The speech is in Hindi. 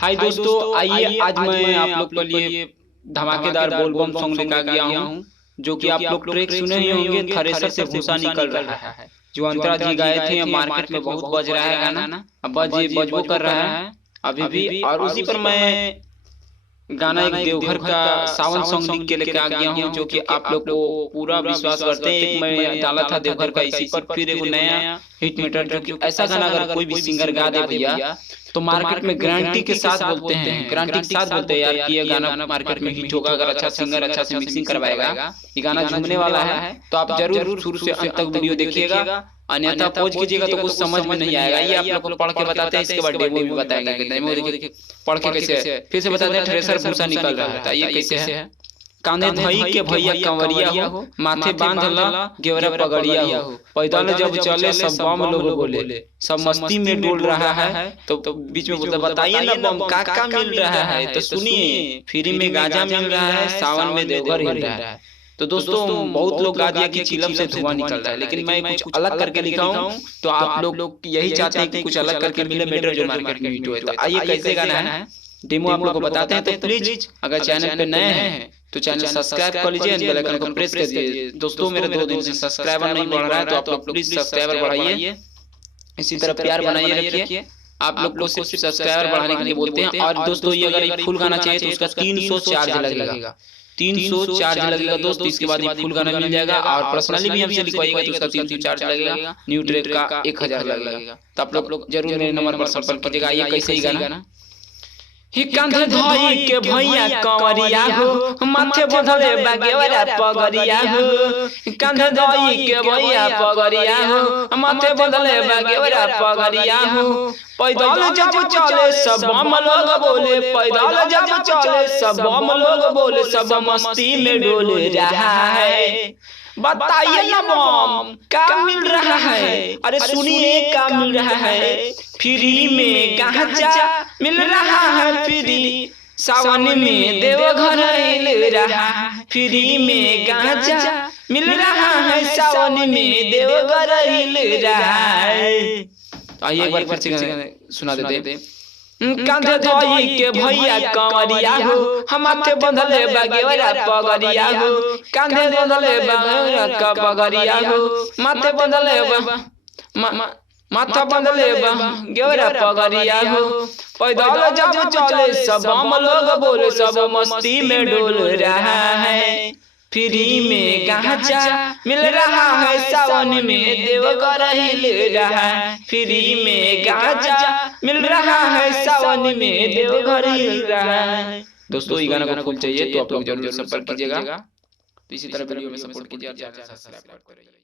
हाय दोस्तों, आइए आज मैं आप लोग के लिए धमाकेदार बोल बम सॉन्ग लेकर गया हूँ, जो कि आप लोग ट्रैक सुने ही होंगे। थ्रेसर से भूसा निकल रहा है, जो अंतरा जी गाए थे। मार्केट में बहुत बज रहा है गाना, अब बजबो कर रहा है अभी भी। और उसी पर मैं गाना एक देवघर का सावन सॉन्ग लिख के लेके आ गया हूँ, जो कि आप लोग को पूरा विश्वास करते हैं। एक मैं डाला था देवघर का, इसी पर फिर एक नया हिट मेटर, जो कि ऐसा गाना अगर कोई भी सिंगर गा दे भैया तो मार्केट में गारंटी के साथ बोलते हैं, गारंटी के साथ बोलते हैं यार कि ये गाना मार्केट में हिट होगा अगर अच्छा सिंगर अच्छा से मिक्सिंग करवाएगा। ये गाना झूमने वाला है, तो आप जरूर शुरू से अंत तक वीडियो देखिएगा, अन्यथा पॉज कीजिएगा तो कुछ समझ में नहीं आएगा। ये आप लोग को पढ़ के बताते हैं, इसके बाद डेमो भी बताएंगे। डेमो देखिए पढ़ के कैसे है, फिर से बताते हैं। थ्रेसर भूसा निकल रहा है, ये कैसे है। कांधे धई के भैया कंवरिया हो, माथे बांध ला गेवरा पगड़िया हो, पैदल जब चले सब बम लोग बोले, सब मस्ती में डोल रहा है। तो बीच में बताइए ना बम का मिल रहा है, तो सुनिए। फ्री में गांजा मिल रहा है, सावन में देवघर हिल रहा है। तो दोस्तों बहुत लोग गा दिया कि चिलम से धुआं निकल रहा है, लेकिन मैं कुछ अलग करके लिखा हूँ। तो आप लोग यही चाहते हैं कि कुछ अलग करके मिले मेटर जो मार्केट में हिट हुए। तो आइए कैसे गाना है डेमो आप लोग को बताते हैं। तो प्लीज अगर चैनल पे नए हैं तो चैनल सब्सक्राइब कर लीजिए, बेल आइकन को प्रेस कर दीजिए। दोस्तों मेरे 2 दिन से सब्सक्राइबर नहीं बढ़ रहा है, तो आप लोग प्लीज सब्सक्राइबर बढ़ाइए, इसी तरह प्यार बनाइए रखिए। आप लोग को सिर्फ सब्सक्राइबर बढ़ाने के लिए बोलते हैं। और दोस्तों ये अगर एक फुल गाना चाहिए तो उसका 300 चार्ज लगेगा, 300 चार्ज लगेगा दोस्त। इसके बाद ये फुल गाना मिल जाएगा। और पर्सनली भी हमसे लिखवाइएगा तो उसका 300 चार्ज लगेगा, न्यू ट्रैक का 1000 लगेगा। तो आप लोग जरूर मेरे नंबर पर संपर्क कीजिएगा। ये कैसे ही गाना ही कांधे धई के भैया कंवरिया हो, माथे बंधले बागेवरा पगड़िया हो। कांधे धई के भैया पगड़िया हो, माथे बंधले बागेवरा पगड़िया हो। पैदल जब चले सब बम लोग बोले, पैदल जब चले सब बम लोग बोले, सब मस्ती में डोले रहा है। बताइए ना बम क्या मिल रहा है, अरे सुनिए क्या मिल रहा है। फ्री में गांजा मिल रहा है, फ्री सावन में देवघर हिल रहा है। फ्री में गांजा मिल रहा है, सावन में देवघर हिल रहा है। तो आइए एक बार फिर से सुना देते। कांधे धई के भैया कंवरिया हो, हम माथे बंधले बागेवरा पगड़िया हो। कांधे बंधले बागेवरा का पगड़िया हो, माथे बंधले माथा बंधले गेवरा पगड़िया हो। पैदल जब चले सब बम लोग बोले, सब मस्ती में डोल रहा है। फ्री में गांजा मिल रहा है, सावन में देवघर हिल रहा है। फ्री में गांजा मिल रहा है, सावन में देवघर हिल रहा है। दोस्तों ये गाना को फुल चाहिए तो आप लोग जरूर संपर्क कीजिएगा। तो इसी तरह वीडियो में सपोर्ट कीजिए, सब्सक्राइब करिए।